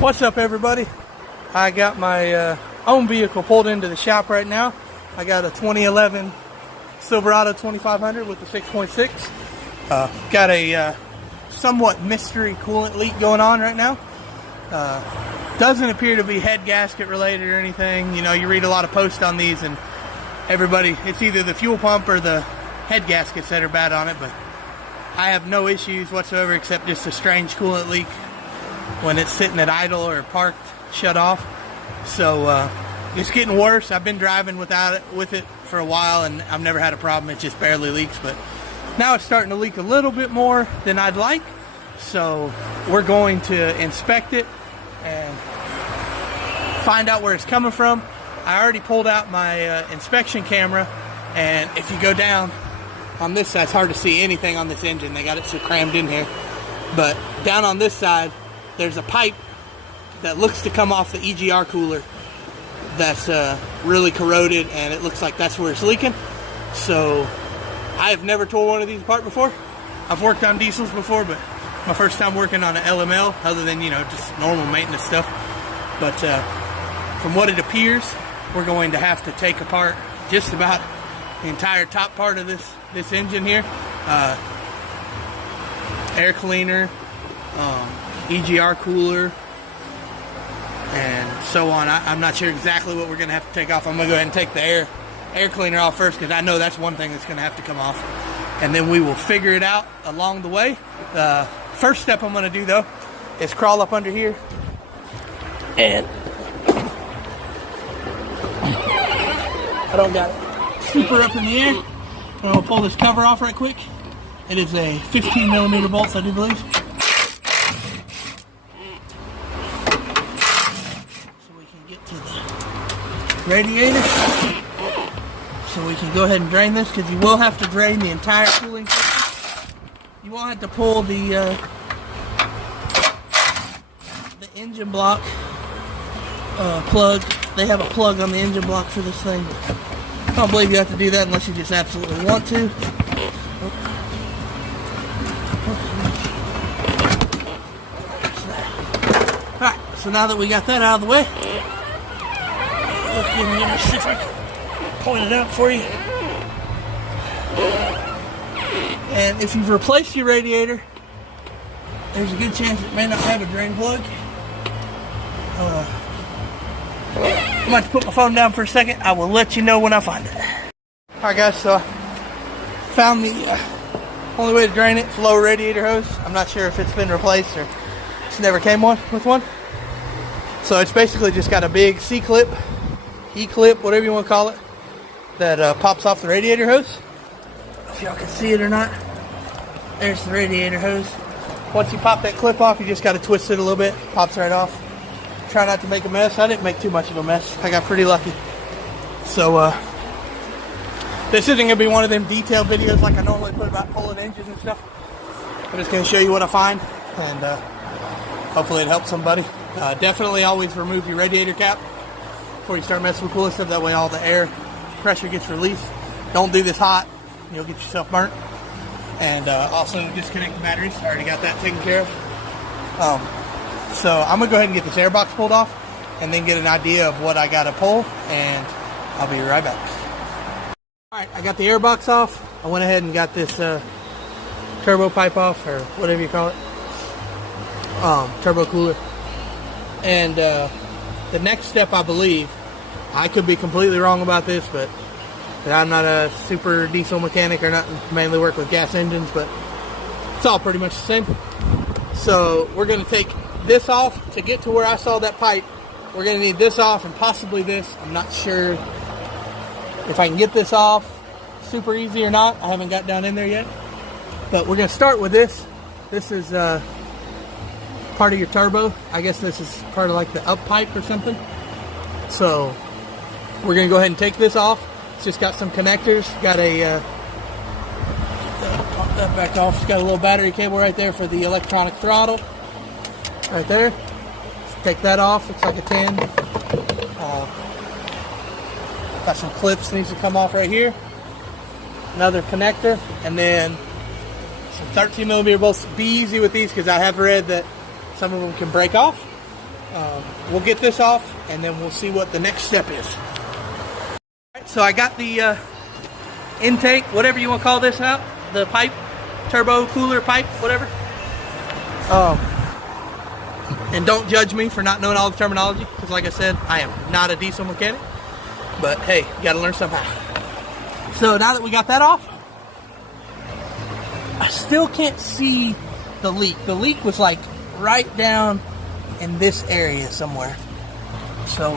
What's up, everybody? I got my own vehicle pulled into the shop right now. I got a 2011 Silverado 2500 with the 6.6. Got a somewhat mystery coolant leak going on right now. Doesn't appear to be head gasket related or anything. You know, you read a lot of posts on these and everybody, it's either the fuel pump or the head gaskets that are bad on it, but I have no issues whatsoever except just a strange coolant leak when it's sitting at idle or parked, shut off. So it's getting worse. I've been driving with it for a while and I've never had a problem. It just barely leaks, but now it's starting to leak a little bit more than I'd like. So we're going to inspect it and find out where it's coming from. I already pulled out my inspection camera, and if you go down on this side, it's hard to see anything on this engine. They got it so crammed in here. But down on this side, there's a pipe that looks to come off the EGR cooler that's really corroded, and it looks like that's where it's leaking. So I have never tore one of these apart before. I've worked on diesels before, but my first time working on an LML, other than, you know, just normal maintenance stuff. But from what it appears, we're going to have to take apart just about the entire top part of this engine here. Air cleaner, EGR cooler, and so on. I'm not sure exactly what we're going to have to take off. I'm going to go ahead and take the air cleaner off first, because I know that's one thing that's going to have to come off. And then we will figure it out along the way. The first step I'm going to do, though, is crawl up under here and I don't got it super up in the air. I'm going to pull this cover off right quick. It is a 15 millimeter bolt, I do believe. So we can get to the radiator. So we can go ahead and drain this, because you will have to drain the entire cooling system. You won't have to pull the engine block plug. They have a plug on the engine block for this thing. I don't believe you have to do that unless you just absolutely want to. Alright, so now that we got that out of the way, look in here and see if I can point it out for you. And if you've replaced your radiator, there's a good chance it may not have a drain plug. I'm about to put my phone down for a second. I will let you know when I find it. Alright guys, so I found the only way to drain it is low radiator hose. I'm not sure if it's been replaced or it's never came with one. So it's basically just got a big C-clip, E-clip, whatever you want to call it, that pops off the radiator hose. If y'all can see it or not, there's the radiator hose. Once you pop that clip off, you just got to twist it a little bit. Pops right off. Try not to make a mess. I didn't make too much of a mess. I got pretty lucky. So this isn't going to be one of them detailed videos like I normally put about pulling engines and stuff. I'm just going to show you what I find, and hopefully it helps somebody. Definitely always remove your radiator cap before you start messing with cooling stuff. That way all the air pressure gets released. Don't do this hot. You'll get yourself burnt. And also disconnect the batteries. I already got that taken care of. So I'm going to go ahead and get this air box pulled off and then get an idea of what I got to pull, and I'll be right back. Alright, I got the air box off. I went ahead and got this turbo pipe off, or whatever you call it. Turbo cooler. And the next step, I believe, I could be completely wrong about this, but I'm not a super diesel mechanic or nothing. Mainly work with gas engines, but it's all pretty much the same. So we're going to take this off to get to where I saw that pipe. We're going to need this off and possibly this. I'm not sure if I can get this off super easy or not. I haven't got down in there yet. But we're going to start with this. This is part of your turbo. I guess this is part of like the up pipe or something. So we're going to go ahead and take this off. It's just got some connectors. Got a pop that back off. It's got a little battery cable right there for the electronic throttle. Right there. Let's take that off. Looks like a 10. Got some clips needs to come off right here. Another connector, and then some 13 millimeter bolts. Be easy with these because I have read that some of them can break off. We'll get this off, and then we'll see what the next step is. Alright, so I got the intake, whatever you want to call this out, the pipe, turbo cooler pipe, whatever. And don't judge me for not knowing all the terminology, because like I said, I am not a diesel mechanic. But hey, you got to learn somehow. So now that we got that off, I still can't see the leak. The leak was like right down in this area somewhere. So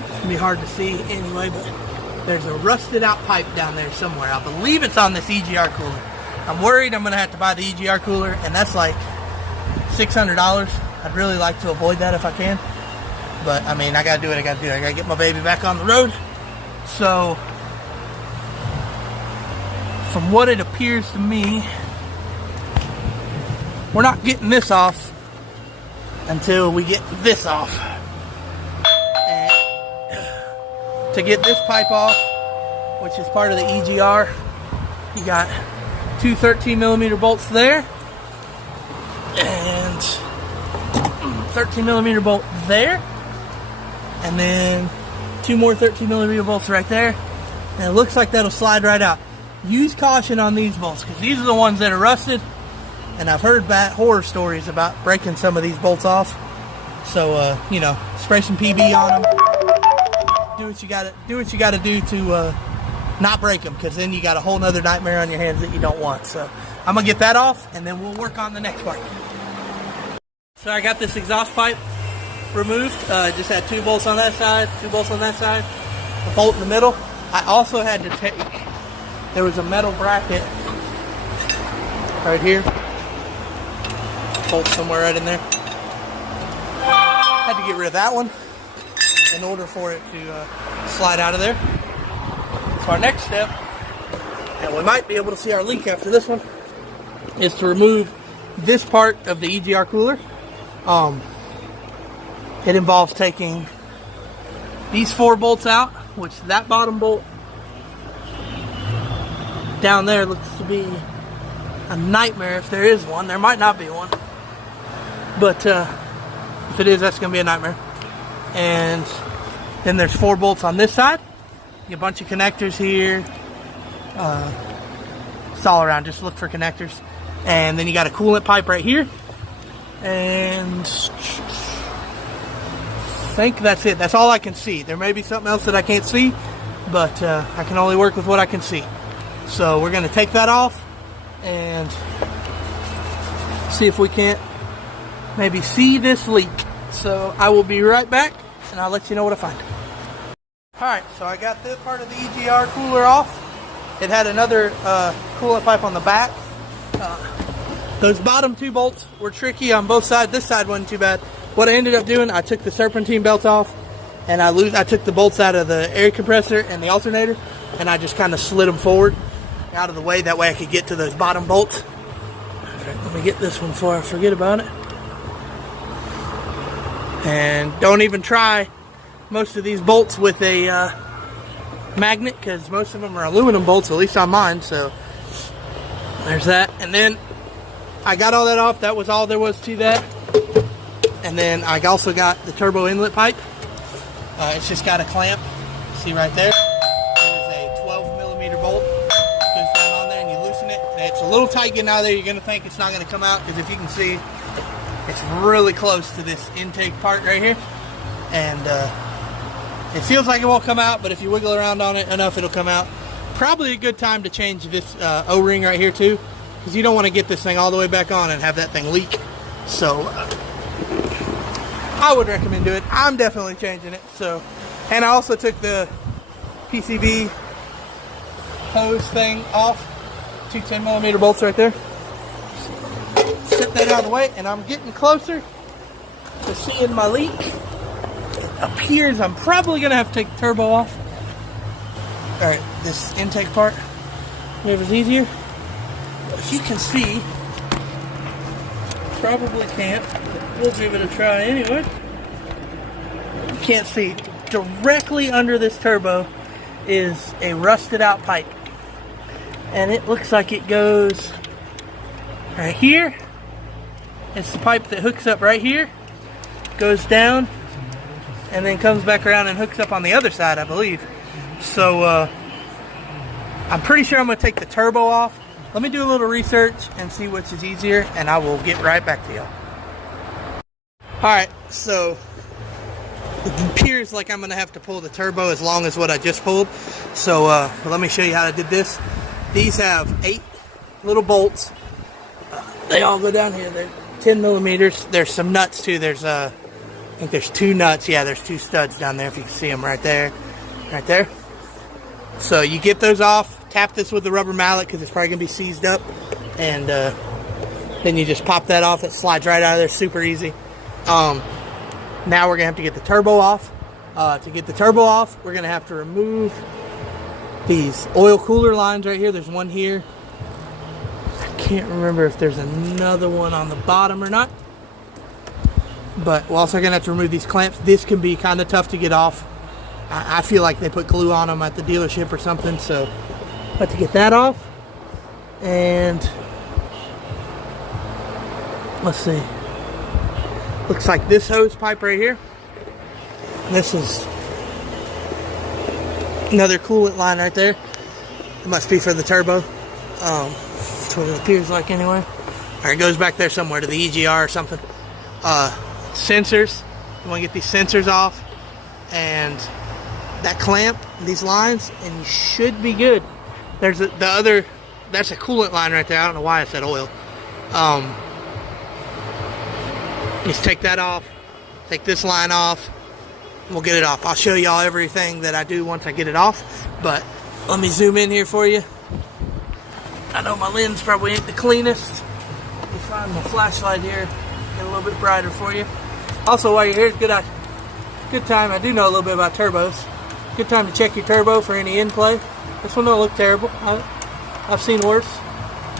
it's gonna be hard to see anyway, but there's a rusted out pipe down there somewhere. I believe it's on this EGR cooler. I'm worried I'm gonna have to buy the EGR cooler, and that's like $600. I'd really like to avoid that if I can. But I mean, I gotta do what I gotta do. I gotta get my baby back on the road. So from what it appears to me, we're not getting this off until we get this off. And to get this pipe off, which is part of the EGR, you got two 13mm bolts there, and 13mm bolt there, and then two more 13mm bolts right there, and it looks like that'll slide right out. Use caution on these bolts, because these are the ones that are rusted, and I've heard bad horror stories about breaking some of these bolts off. So you know, spray some PB on them. Do what you gotta do to not break them, because then you got a whole nother nightmare on your hands that you don't want. So I'm gonna get that off, and then we'll work on the next part. So I got this exhaust pipe removed. Just had two bolts on that side, two bolts on that side, a bolt in the middle. I also had to take, there was a metal bracket right here, bolt somewhere right in there. Had to get rid of that one in order for it to slide out of there. So our next step, and we might be able to see our leak after this one, is to remove this part of the EGR cooler. It involves taking these four bolts out, which that bottom bolt down there looks to be a nightmare if there is one. There might not be one, but if it is, that's going to be a nightmare. And then there's four bolts on this side, a bunch of connectors here. It's all around, just look for connectors. And then you got a coolant pipe right here, and I think that's it. That's all I can see. There may be something else that I can't see, but I can only work with what I can see. So we're going to take that off and see if we can't maybe see this leak. So I will be right back, and I'll let you know what I find. Alright, so I got this part of the EGR cooler off. It had another coolant pipe on the back. Those bottom two bolts were tricky on both sides. This side wasn't too bad. What I ended up doing, I took the serpentine belt off, and I took the bolts out of the air compressor and the alternator, and I just kind of slid them forward out of the way. That way I could get to those bottom bolts. Right, let me get this one before I forget about it. And don't even try most of these bolts with a magnet, because most of them are aluminum bolts, at least on mine. So there's that. And then I got all that off. That was all there was to that. And then I also got the turbo inlet pipe. It's just got a clamp. See right there? It is a 12mm bolt. Goes down on there and you loosen it. And it's a little tight getting out of there. You're going to think it's not going to come out, because if you can see, it's really close to this intake part right here. And it feels like it won't come out, but if you wiggle around on it enough, it'll come out. Probably a good time to change this O-ring right here too, because you don't want to get this thing all the way back on and have that thing leak. So I would recommend doing it. I'm definitely changing it. So, and I also took the PCB hose thing off. Two 10mm bolts right there. Set that out of the way, and I'm getting closer to seeing my leak. It appears I'm probably going to have to take the turbo off. Alright, this intake part, maybe it's easier. If you can see, probably can't, but we'll give it a try anyway. You can't see. Directly under this turbo is a rusted out pipe. And it looks like it goes right here. It's the pipe that hooks up right here. goes down, and then comes back around and hooks up on the other side, I believe. So I'm pretty sure I'm going to take the turbo off. Let me do a little research and see which is easier, and I will get right back to y'all. Alright, so it appears like I'm going to have to pull the turbo as long as what I just pulled. So let me show you how I did this. These have 8 little bolts. They all go down here. They're 10 millimeters. There's some nuts too. There's I think there's 2 nuts. Yeah, there's 2 studs down there if you can see them right there. Right there. So you get those off. Tap this with the rubber mallet because it's probably going to be seized up. And then you just pop that off. It slides right out of there. Super easy. Now we're going to have to get the turbo off. To get the turbo off, we're going to have to remove these oil cooler lines right here. There's one here. I can't remember if there's another one on the bottom or not. But we're also going to have to remove these clamps. This can be kind of tough to get off. I feel like they put glue on them at the dealership or something. So I have to get that off. And let's see. Looks like this hose pipe right here. This is another coolant line right there. It must be for the turbo. That's what it appears like anyway. Or it goes back there somewhere to the EGR or something. Sensors. You want to get these sensors off. And that clamp, these lines, and you should be good. There's that's a coolant line right there. I don't know why I said oil. Just take that off. Take this line off. We'll get it off. I'll show y'all everything that I do once I get it off. But let me zoom in here for you. I know my lens probably ain't the cleanest. Let me find my flashlight here. Get a little bit brighter for you. Also, while you're here, it's good time. I do know a little bit about turbos. Good time to check your turbo for any in play. This one don't look terrible. I've seen worse.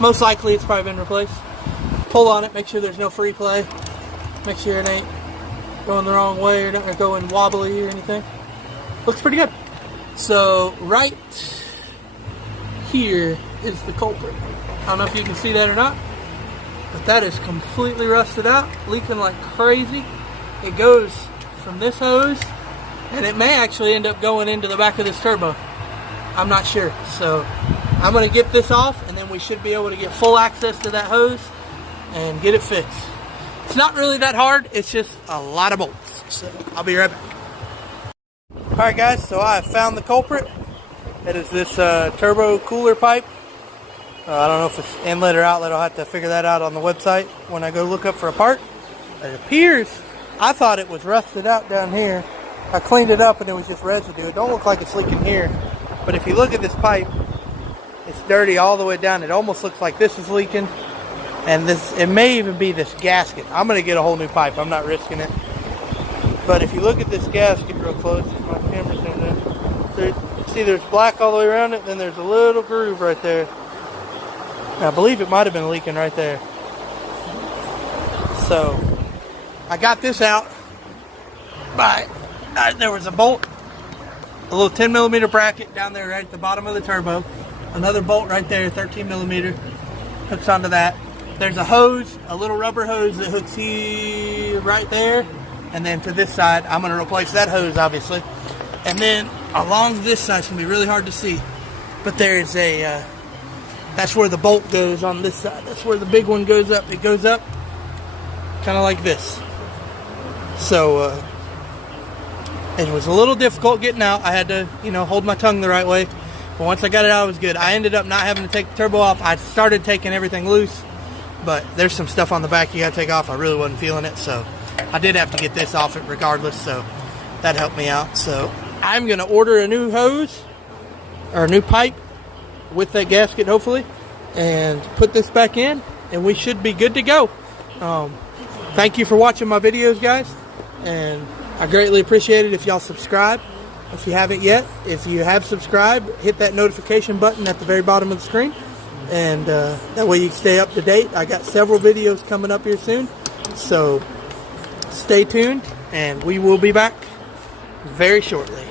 Most likely it's probably been replaced. Pull on it, make sure there's no free play. Make sure it ain't going the wrong way or not going wobbly or anything. Looks pretty good. So right here is the culprit. I don't know if you can see that or not, but that is completely rusted out, leaking like crazy. It goes from this hose, and it may actually end up going into the back of this turbo. I'm not sure. So I'm going to get this off, and then we should be able to get full access to that hose and get it fixed. It's not really that hard. It's just a lot of bolts. So I'll be right back. Alright guys, so I have found the culprit. It is this turbo cooler pipe. I don't know if it's inlet or outlet. I'll have to figure that out on the website when I go look up for a part. It appears, I thought it was rusted out down here. I cleaned it up and it was just residue. It don't look like it's leaking here. But if you look at this pipe, it's dirty all the way down. It almost looks like this is leaking. And it may even be this gasket. I'm going to get a whole new pipe. I'm not risking it. But if you look at this gasket real close, my camera's in there. See, there's black all the way around it. Then there's a little groove right there. I believe it might have been leaking right there. So I got this out. But there was a bolt, a little 10 millimeter bracket down there right at the bottom of the turbo. Another bolt right there, 13 millimeter, hooks onto that. There's a hose, a little rubber hose that hooks here right there. And then to this side, I'm going to replace that hose, obviously. And then along this side, it's going to be really hard to see. But there's a, that's where the bolt goes on this side. That's where the big one goes up. It goes up kind of like this. So it was a little difficult getting out. I had to, hold my tongue the right way. But once I got it out, it was good. I ended up not having to take the turbo off. I started taking everything loose. But there's some stuff on the back you got to take off. I really wasn't feeling it. So I did have to get this off it regardless. So that helped me out. So I'm going to order a new hose or a new pipe with that gasket, hopefully, and put this back in. And we should be good to go. Thank you for watching my videos, guys. And I greatly appreciate it if y'all subscribe. If you haven't yet, if you have subscribed, hit that notification button at the very bottom of the screen. And that way you can stay up to date. I got several videos coming up here soon. So stay tuned, and we will be back very shortly.